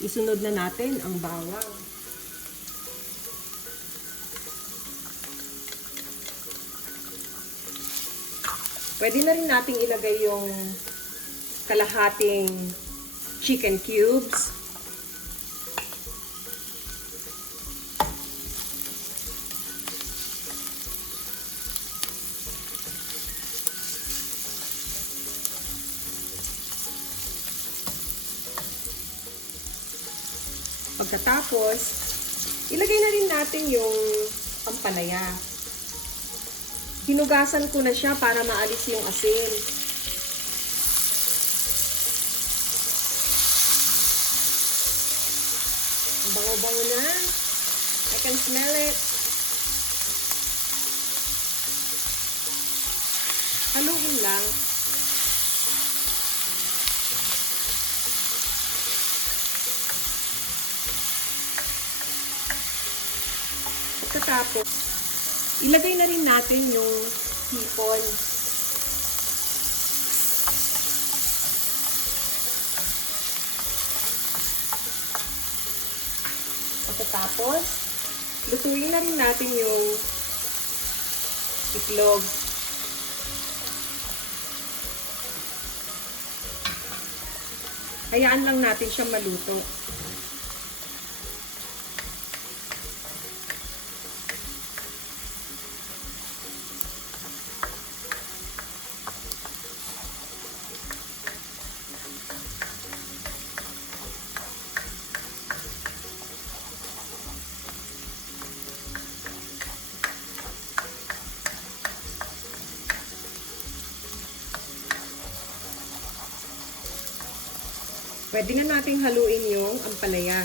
Isunod na natin ang bawang. Pwede na rin nating ilagay yung kalahating chicken cubes. Pagkatapos, ilagay na rin natin yung ampalaya. Hinugasan ko na siya para maalis yung asin. Bango-bango na. I can smell it. Haluin lang. Pagkatapos, ilagay na rin natin yung hipon. Pagkatapos, lutuin na rin natin yung itlog. Hayaan lang natin siyang maluto. Pwede na nating haluin yung ampalaya.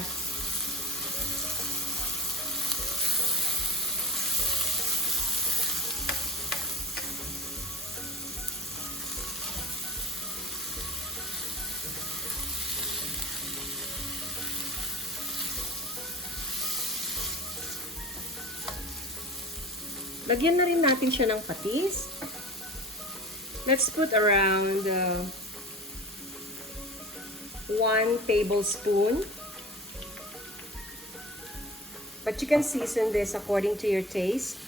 Lagyan na rin natin siya ng patis. Let's put around 1 tablespoon. But you can season this according to your taste.